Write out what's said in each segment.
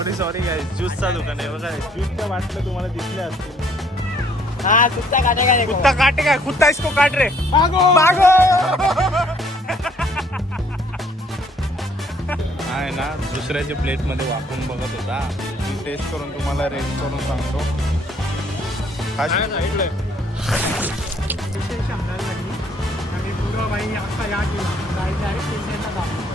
Sorry sorry काय ज्यूसचा दुकान आहे बघा. ज्यूसच्या बाटल्या तुम्हाला दिसल्या असतील. हाँ कुत्ता काटेगा देखो. कुत्ता काटेगा. कुत्ता इसको काट रे. भागो भागो. आहे ना दुसऱ्याच्या प्लेट मध्ये वापरून बघत होता. मी टेस्ट करून तुम्हाला रेट करून सांगतो. इकडे आणि पूर्ण भाई आता या केला डायरेक्ट पेशंटला दाखवतो.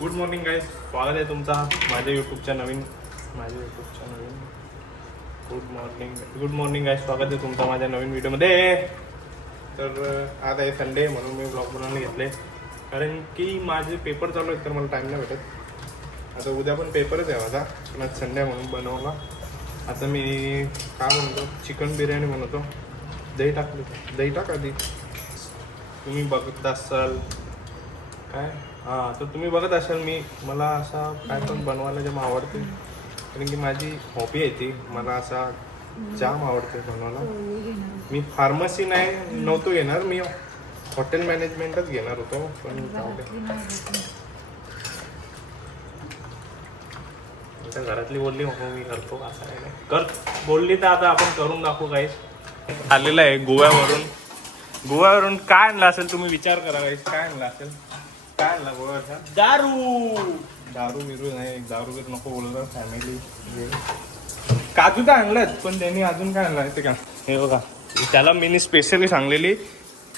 Good morning guys. स्वागत आहे तुमचा माझ्या यूट्यूबच्या नवीन गुड मॉर्निंग गाईज. स्वागत आहे तुमचं माझ्या नवीन व्हिडिओमध्ये. तर आज आहे संडे म्हणून मी ब्लॉग बनवायला घेतले, कारण की माझे पेपर चालू आहेत तर मला टाईम नाही भेटत. आता उद्या पण पेपरच आहे माझा, पण आज संडे म्हणून बनवला. आता मी काय बनवतो, चिकन बिर्याणी बनवतो. दही टाक आधी. तुम्ही बघत असाल काय, हां तर तुम्ही बघत असाल मला असा काय पण बनवायला जाम आवडते, कारण की माझी हॉबी आहे ती. मला असा जाम आवडते बनवायला. मी फार्मसी नव्हतो घेणार, मी हॉटेल मॅनेजमेंटच घेणार होतो, पण जाऊ दे. घरातली बोलली मी करतो, असं काय नाही कर बोलली तर आता आपण करून दाखवू. काहीच आलेलं आहे गोव्यावरून. काय आणलं असेल तुम्ही विचार करा गाईस. काय आणलं असेल, काय आणला गोव्याचा? दारू बिरू नाही, दारू बिरू नको बोलतो. फॅमिली काजू तर आणलं, पण त्यांनी अजून काय आणलं ते का, हे बघा. त्याला मी स्पेशली सांगलेली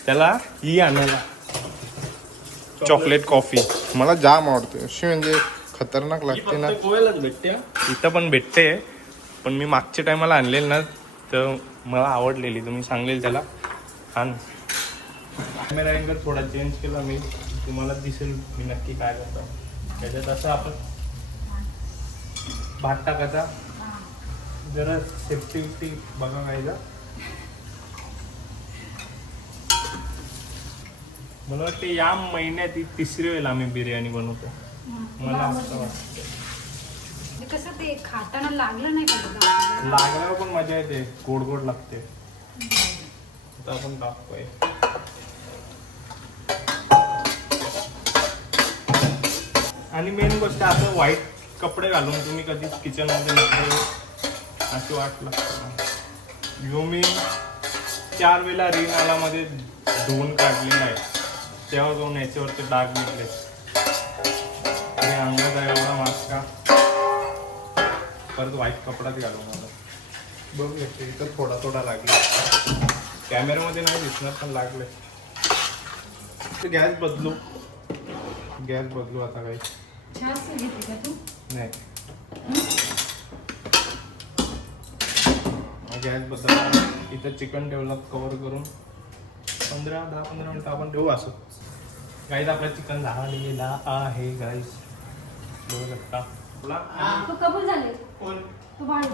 त्याला ही आणायला चॉकलेट कॉफी. मला जाम आवडते अशी, म्हणजे खतरनाक लागते ना. गोव्यालाच भेटते. इथं पण भेटते, पण मी मागच्या टायमाला आणलेली ना तर मला आवडलेली. तुम्ही सांगलेल त्याला आण. कॅमेरा अँगल थोडा चेंज केला मी, तुम्हाला दिसेल मी नक्की काय करतो. त्याच्यात असं आपण भात टाकायचा, जरा सेफ्टी बघा कायचा. मला वाटते या महिन्यात ही तिसरी वेळेला आम्ही बिर्याणी बनवतो. मला असं वाटतं कसं ते खाताना लागलं नाही का? लागल्यावर पण मजा येते, गोड गोड लागते. आता आपण टाकतोय आणि मेन गोष्ट असं व्हाईट कपडे घालून तुम्ही कधीच किचन मध्ये नसते अशी वाट लागते. जो मी 4 वेळा मध्ये धुवून काढलेला आहे, तेव्हा जाऊन याच्यावरचे डाग निघले. आणि अंगात आहे एवढा मास्क का परत व्हाईट कपडाच घालू मला. बघू शकते इथं थोडा लागला. कॅमेऱ्यामध्ये नाही दिसणार पण लागले. गॅस बदलू आता काही नाही. गॅस बदलला. इथं चिकन ठेवलं कव्हर करून 10-15 मिनिटं आपण ठेवू. असं गाईज आपला चिकन झालेला आहे गाईज, बघू शकता. कबूल झाले. कोण तू बाहेर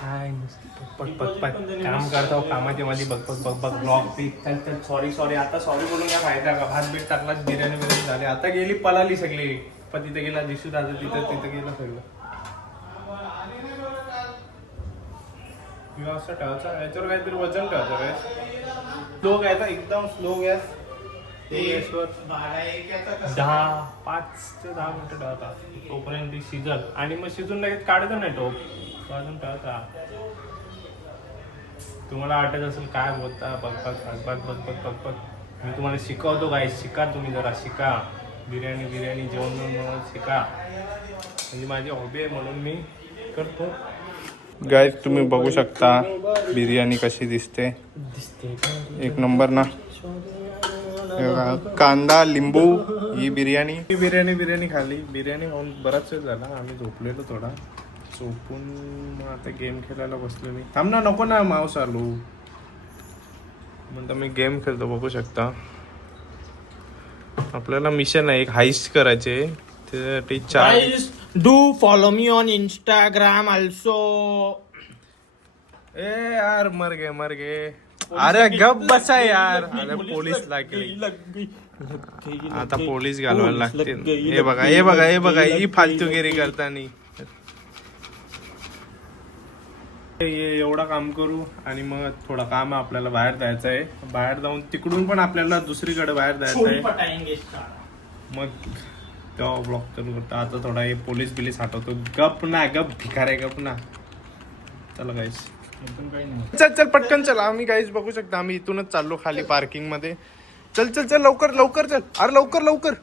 काय पट काम करतो, कामाच्या मध्ये बघ ब्लॉग पी. चल सॉरी आता सॉरी बोलून काय फायदा का. भात बीट टाकला, बिर्याणी झाली. आता गेली पळाली सगळी. पण तिथे गेला दिसू दादा, तिथं गेला सगळं. असं ठेवायचं, याच्यावर काहीतरी वजन ठेवायचं काय. स्लो गॅस, एकदम स्लो गॅस. गॅसवर 5 ते 10 मिनिटं ठेवता, तोपर्यंत ती शिजल. आणि मग शिजून लगेच काढायचं नाही टोप, अजून ठेवता. तुम्हाला वाटत असेल काय बोलता, बघ मी तुम्हाला शिकवतो काय. शिका तुम्ही, जरा शिका. बिर्याणी जेवण शिका. म्हणजे माझी हॉबी आहे म्हणून मी करतो. गाईज तुम्ही बघू शकता बिर्याणी कशी दिसते. एक नंबर ना. कांदा लिंबू ही बिर्याणी खाली. बिर्याणी खाऊन बराच वेळ झाला. आम्ही झोपलेलो थोडा. झोपून मग आता गेम खेळायला बसलो. मी थांब ना, नको ना माऊस आलो म्हणता. मी गेम खेळतो, बघू शकता. आपल्याला मिशन आहे एक हाईस्ट करायचे. त्याच्यासाठी 4 do follow me on Instagram also. ए यार मर गे. अरे गप बसा यार. अरे पोलीस लागले आता. पोलीस घालवायला लागते. हे बघा ही फालतूगिरी करतानी. एवढा काम करू आणि मग थोडा काम आहे आपल्याला बाहेर जायचं आहे. बाहेर जाऊन तिकडून पण आपल्याला दुसरीकडे बाहेर जायचं आहे. मग तेव्हा ब्लॉग चालू करतो. आता थोडा हे पोलीस बिलीस हटवतो. गप ना गप भिकार आहे गप ना. चला गाईस चल चल पटकन चल. आम्ही गाईस बघू शकता आम्ही इथूनच चाललो खाली पार्किंग मध्ये. चल चल चल लवकर लवकर चल. अरे लवकर लवकर.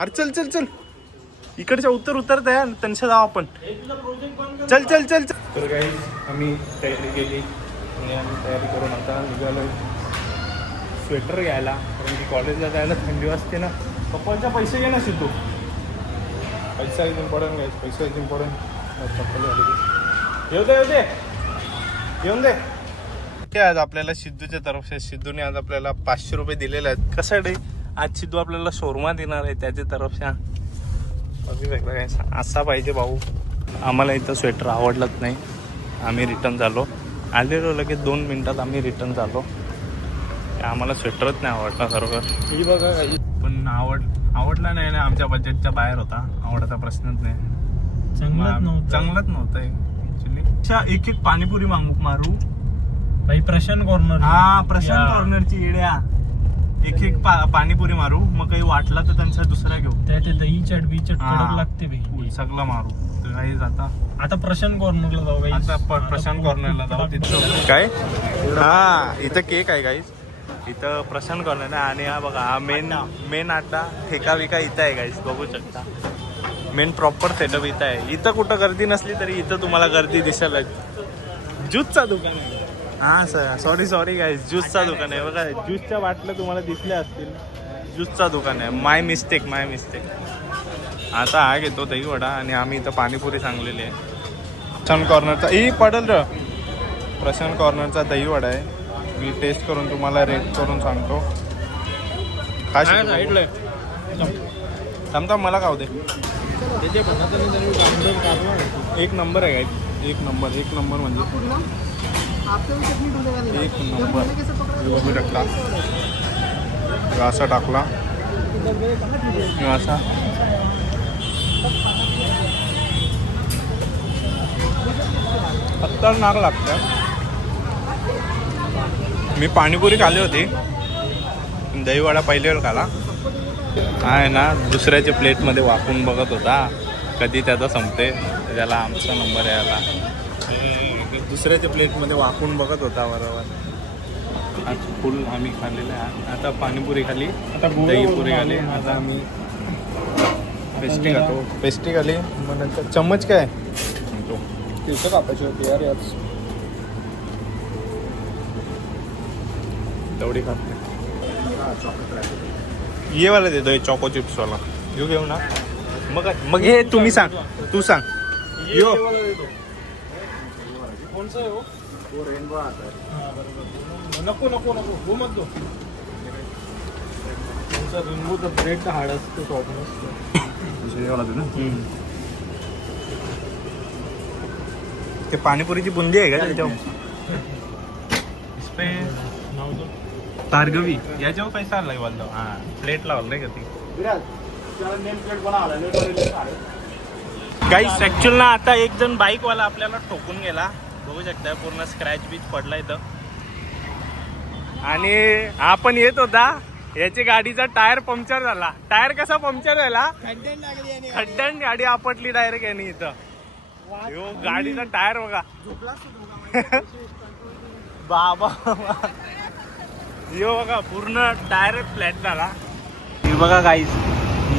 अरे चल चल चल इकडच्या उतर यार त्यांच्या जाऊ आपण. चल चल चल चल. तर गाईस आम्ही तयारी केली आणि आम्ही तयारी करून आता निघालो स्वेटर घ्यायला. कारण की कॉलेजला जायला थंडी वाजते ना. पप्पांचा पैसे घे ना सिद्धू. पैसा इज इम्पॉर्टंट गाईस. पैसा इज इम्पॉर्टंट. चप्पल येऊन दे. आज आपल्याला सिद्धूच्या तर्फे सिद्धूने आज आपल्याला 500 रुपये दिलेले आहेत. कशासाठी? आज सिद्धू आपल्याला शोरमा देणार आहे त्याच्या तर्फे. बघू शकता काय असा पाहिजे भाऊ. आम्हाला इथं स्वेटर आवडलंच नाही. आम्ही रिटर्न झालो. आलेलो लगेच 2 मिनिटात आम्ही रिटर्न झालो. आम्हाला स्वेटरच नाही आवडला खरोखर. ही बघा पण आवडला नाही ना. आमच्या बजेटच्या बाहेर होता. आवडायचा प्रश्नच नाही. चांगलंच नव्हतं ऍक्च्युली. एक पाणीपुरी मारू भाई प्रशांत कॉर्नर. हा प्रशांत कॉर्नरची येड्या. एक पाणीपुरी मारू. मग काही वाटला तर त्यांचा दुसरा घेऊ. त्या ते दही चटबी कडक लागते भाई. सगळं मारू. काही आता प्रशांत कॉर्नरला जाऊ. आता प्रशांत कॉर्नरला जाऊ. तिथं काय हा इथं केक आहे गाईज. इथं प्रशांत कॉर्नर आहे. आणि हा बघा हा मेन अड्डा ठेका विका इथं आहे गाईज. बघू शकता मेन प्रॉपर सेटअप इथं आहे. इथं कुठं गर्दी नसली तरी इथं तुम्हाला गर्दी दिसेल. ज्यूसचा दुकान आहे. हा सर सॉरी गाईज ज्यूसचा दुकान आहे बघा. ज्यूसच्या बाटल्या तुम्हाला दिसल्या असतील. ज्यूसचा दुकान आहे. माय मिस्टेक. आता हा घेतो दही वडा आणि आम्ही इथं पाणीपुरी सांगलेली आहे. प्रशांत कॉर्नरचा पडल र. प्रशांत कॉर्नरचा दही वडा आहे. मी टेस्ट करून तुम्हाला रेट करून सांगतो. काय थांबता मला खाऊ दे. एक नंबर आहे काय. एक नंबर म्हणजे एक नंबर. बघू शकता असा टाकला असा. खतरनाक लागतं. मी पाणीपुरी खाल्ली होती. दहीवडा पहिली वेळ खाला आहे ना. दुसऱ्याच्या प्लेटमध्ये वाकून बघत होता कधी त्याचा संपते. त्याला आमचा नंबर यायला. दुसऱ्याच्या प्लेटमध्ये वाकून बघत होता बरोबर. आज फुल आम्ही खाल्लेलं आहे. आता पाणीपुरी खाली. आता दहीपुरी खाली. आता आम्ही पेस्ट्री खाली. मग नंतर चम्मच काय तिथं कापायची होती यार. याच तेवढी खात ये वाला देतो. हे चॉको चिप्स वाला येऊ घेऊ ना. मग हे तुम्ही सांग. तू सांग यो कोणचं आहे हो. रेनबो नको हो मत दो. रेनबोचं ब्रेडचं हाड असतं. प्रॉब्लेम असतो. ते पाणीपुरीची बुंदी आहे का त्याच्यावर. तारगवी याच्यावर पैसा आला बोलतो. हा प्लेट लावलं नाही का ती. गाईस ऍक्च्युअल ना आता एक जण बाईकवाला आपल्याला ठोकून गेला. बघू शकता पूर्ण स्क्रॅच बीच पडला इथं. आणि आपण येत होता याची गाडीचा टायर पंक्चर झाला. टायर कसा पंक्चर झाला. खड्ड्यान गाडी आपटली डायरेक्ट याने इथं. गाडीचा टायर बघा. बाबा यो बघा पूर्ण टायर फ्लॅट झाला. हे बघा गाईज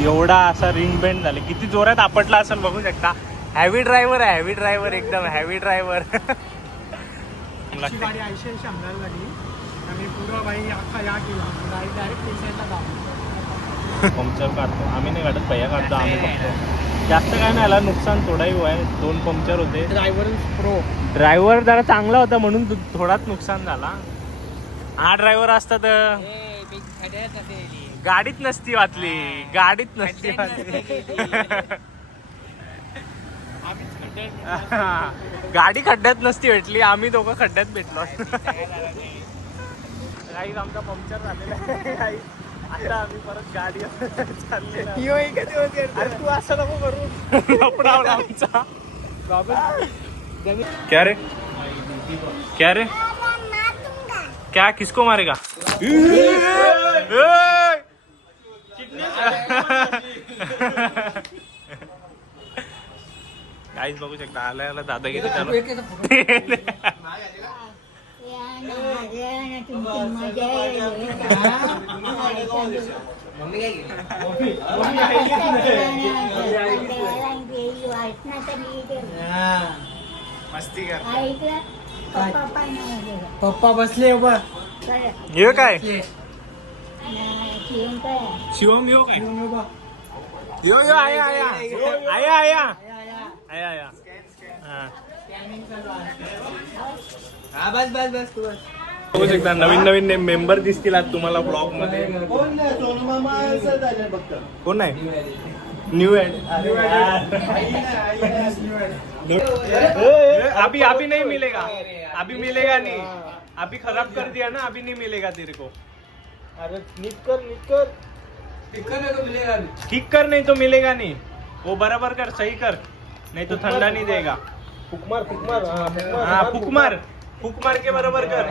एवढा असा रिंग बेंड झाले. किती जोरात आपटला असेल बघू शकता. हॅवी ड्रायव्हर आहे. हॅवी ड्रायव्हर एकदम हॅवी ड्रायव्हर. गाडी 80 अंदाज लागली. आम्ही पुरा भाई अख्खा या केला. गाडी डायरेक्ट पेशंटला जाऊ. पंक्चर काढतो आम्ही. नाही काढत पहिया काढतो आम्ही फक्त. जास्त काय नाही आला. नुकसान थोडाही आहे. 2 पंक्चर होते. ड्रायव्हर जरा चांगला होता म्हणून थोडाच नुकसान झाला. हा ड्रायव्हर असता तर गाडीत नसती वाचली. गाडीत नसती वाचली. गाडी खड्ड्यात नसती भेटली. आम्ही दोघं खड्ड्यात भेटलो. काहीच आमचा पंक्चर झालेला आहे. आता आम्ही परत गाडी चालली. अरे तू असं नको करू. लपडावला आमचा. क्या रे क्या रे क्या किसको मारेगा काहीच बघू शकता आला दादागिरी चालू मस्ती कर पप्पा बसले उभा ये काय शिवम यो काय यो यो आया आया आया आया आया आया हा बस बस बस तू बस बघू शकता नवीन नवीन मेंबर दिसतील आज तुम्हाला ब्लॉग मध्ये कोण आहे न्यू ऍड अभी अभी नहीं मिलेगा अभी मिलेगा नहीं अभी खराब कर दिया ना अभी नहीं मिलेगा तेरे को अरे ठीक कर नहीं तो मिलेगा नहीं वो बराबर कर सही कर नहीं तो ठंडा नहीं देगा फूक मार फूक मार के बराबर कर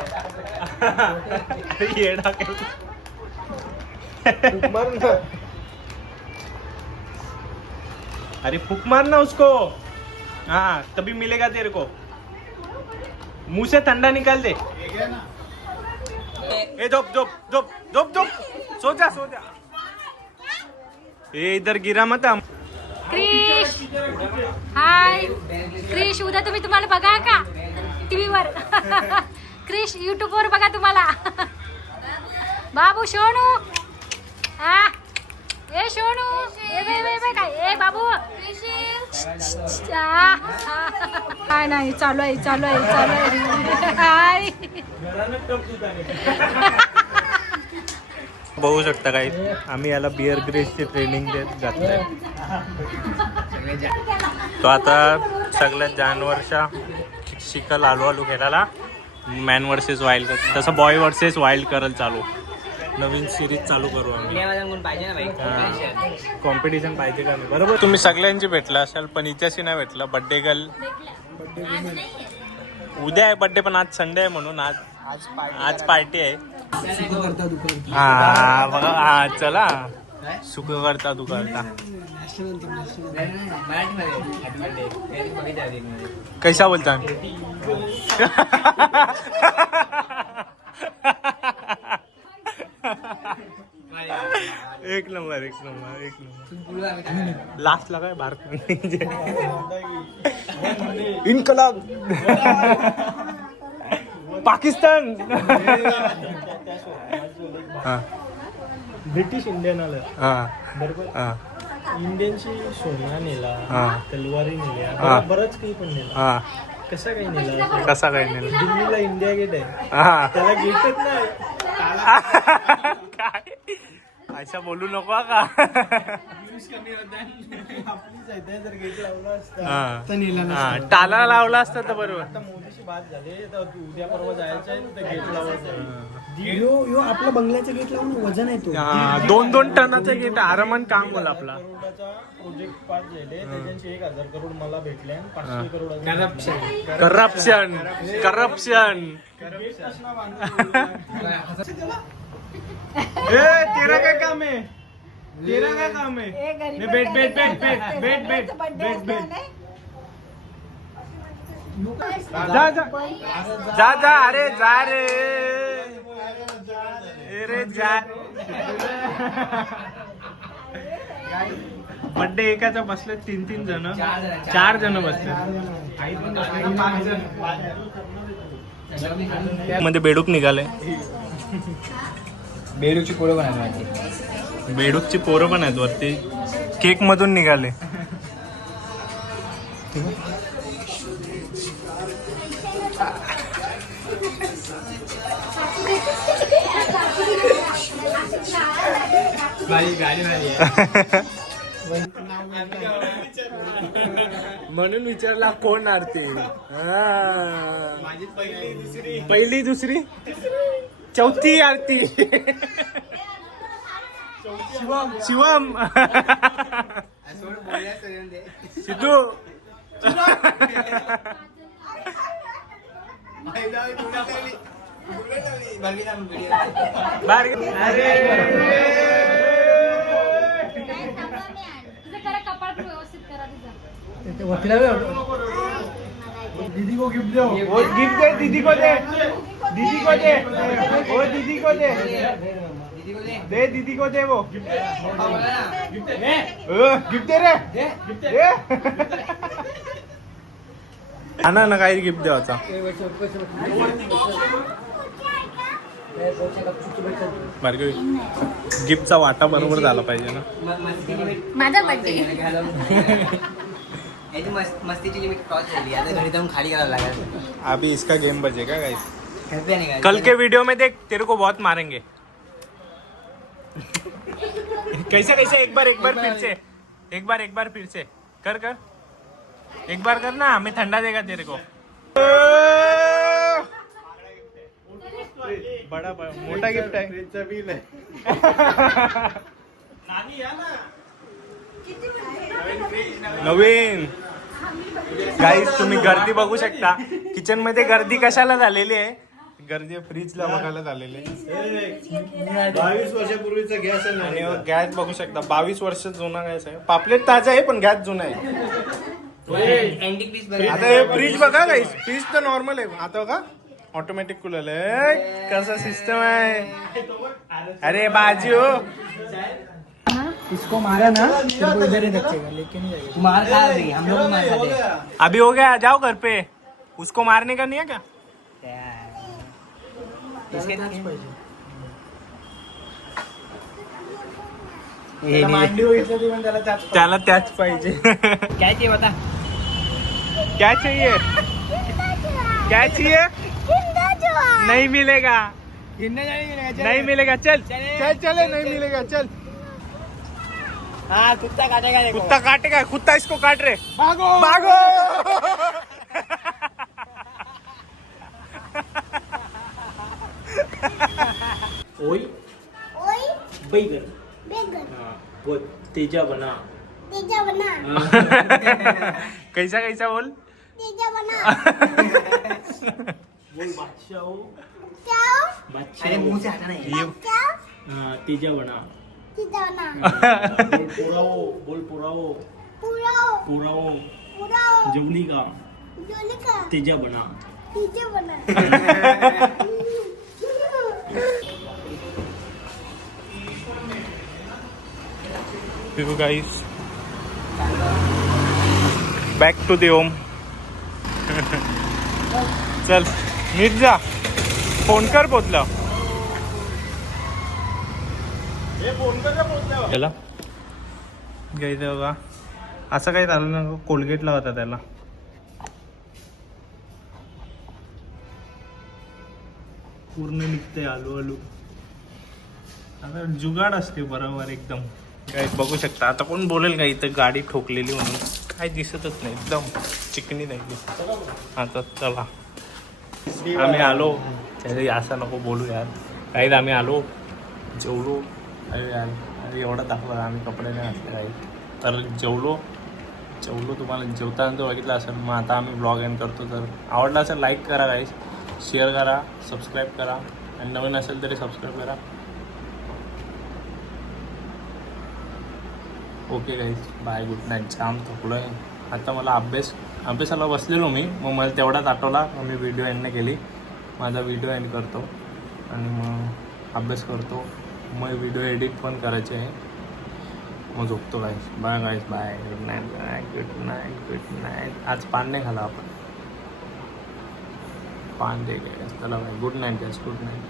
येडा अरे फूक मार ना उसको हाँ तभी मिलेगा तेरे को मुंह से ठंडा निकाल दे ए जोप जोप जोप जोप जोप सो जा ए इधर गिरा मत हम क्रिश हाय क्रिश उद्या तुम्हाला बघा का टीव्हीवर क्रिश युट्यूब वर बघा तुम्हाला बाबू सोनू हा ए सोनू ए काय ए बाबू काय नाही चालू आहे हाय बघू शकता काही आम्ही याला बिअर ग्रेसची ट्रेनिंग देत घातलंय तो आता सगळ्यात जानवरच्या शिकल आलू खेळायला मॅन वर्सेस वाईल्ड तसं बॉय वर्सेस वाईल्ड करल चालू नवीन सिरीज चालू करू आम्ही कॉम्पिटिशन पाहिजे का नाही बरोबर तुम्ही सगळ्यांची भेटला असाल पण हिच्याशी नाही भेटलं बड्डे गर्ल उद्या आहे बड्डे पण आज संडे आहे म्हणून आज पार्टी आहे हा बघा हा चला सुख करता तू करता कैसा बोलता एक नंबर लास्ट लगा भारत इनकलाब पाकिस्तान ब्रिटिश इंडियन आलं बरोबर इंडियनची सोना नेला तलवारी नेल्या बरंच काही पण नेला कसा काही नेला दिल्लीला इंडिया गेट आहे त्याला गेटच नाही अच्छा बोलू नको का टाला लावला असता तर बरोबर आता मोदीची बात झाली तर उद्या परवा जायचं आहे तर गेट लावायचं आहे यो आपला बंगल्याचं गेट लावून वजन आहे तो 2-2 टनाचं गेट आरामात काम बोल आपला करोडाचा प्रोजेक्ट पास झाले त्याच्याशी 1000 करोड मला भेटले आणि 500 करोड करप्शन तेरा क्या काम है बैठ जा अरे जा रे जा बड्डे एकाचा बसले 3 जण 4 जण बसले मध्ये बेडूक निघाले बेडूकची पोरं पण आहेत बेडूकची पोरं पण आहेत वरती केक मधून निघाले म्हणून विचारला कोण आरती पहिली दुसरी चौथी आरती शिवम सिद्धू तुझं करा कपाळ व्यवस्थित करा तुझं. दीदी को गिफ्ट दो. वो गिफ्ट दे दीदी को दे. दीदी को दे. वो दीदी को दे. दे दीदी को दे वो. गिफ्ट दे रे. दे. आणा ना काही गिफ्ट द्यावाचा. भार्गवी गिफ्टचा वाटा बरोबर झाला पाहिजे ना. माझा बर्थडे. मस्तीची लिमिट क्रॉस झाली आता घरी जाऊन खाली करायला लागेल. अभी इसका गेम बजेगा गाइस. कृपया नहीं कल के वीडियो में देख तेरे को बहुत मारेंगे. कैसे कैसे एक बार फिर से. एक बार फिर से कर कर. एक बार कर ना हमें ठंडा देगा तेरे को. बड़ा मोठा गिफ्ट आहे. नवीन गाईस तुम्ही गर्दी बघू शकता. किचन मध्ये गर्दी कशाला झालेली आहे. गर्दी फ्रीजला बघायला झालेली आहे. 22 वर्षापूर्वीचा गॅस आहे आणि गॅस बघू शकता 22 वर्ष जुना गॅस आहे. पापलेट ताजा आहे पण गॅस जुना आहे. अँटिक पीस बघा. आता हे फ्रीज बघा गाईस. फ्रीज तर नॉर्मल आहे आता बघा ऑटोमॅटिक कूलर आहे. कसा सिस्टम आहे. अरे बाजू इसको मारा ना तो वो इधर ही रखेगा लेके नहीं जाएगा. मार खा रही हम लोग भी मार खाते हैं. अभी हो गया जाओ घर पे. उसको मारने का नहीं है क्या. इसके त्याला मांडी बघितलं ती पण त्याला त्याला त्याच पाहिजे. क्या चाहिए बता. क्या चाहिए क्या चाहिए. नहीं मिलेगा नहीं मिलेगा. चल चल चले नहीं मिलेगा. चल हाँ कुत्ता काटेगा देखो. कुत्ता काटेगा. कुत्ता इसको काट रहे. भागो भागो. ओय बैगन. वो तेजा बना. कैसा कैसा बोल. बोल बादशाह हो. अरे मुंह से हटा नहीं. तेजा बना. बोल पुराओ. जुबली का तेजा बना. Guys back to the home. चल नीट जा. फोन कर पोचला. त्याला घ्यायचं बघा. असं काही झालं ना कोलगेटला होता त्याला. पूर्ण निघते आलू आलू. आता जुगाड असते बरोबर एकदम. काय बघू शकता. आता कोण बोलेल का इथं गाडी ठोकलेली म्हणून. काय दिसतच नाही. एकदम चिकनी नाही. आता चला आम्ही आलो. त्याच्याही असं नको बोलू यार. काही आम्ही आलो जेवलो. अरे यार अरे एवढं दाखवलं आम्ही कपडे नाही घातले काही. तर जेवलो तुम्हाला जेवताना तो बघितलं असेल. मग आता आम्ही ब्लॉग एंड करतो. तर आवडला असेल लाईक करा गाईस. शेअर करा. सबस्क्राईब करा. आणि नवीन असेल तरी सबस्क्राईब करा. ओके गाईस बाय गुड नाईट. जाम थकलो आहे आता. मला अभ्यासाला बसलेलो मी. मग मला तेवढाच आठवला. मग मी व्हिडिओ एंड केली. माझा व्हिडिओ एंड करतो आणि मग अभ्यास करतो. मग व्हिडिओ एडिट पण करायचे आहे. मग झोपतो guys. Bye guys bye. Good night good night good night. आज पान नाही खाला आपण. पान दे गाईस. चला bye good night guys. Good night.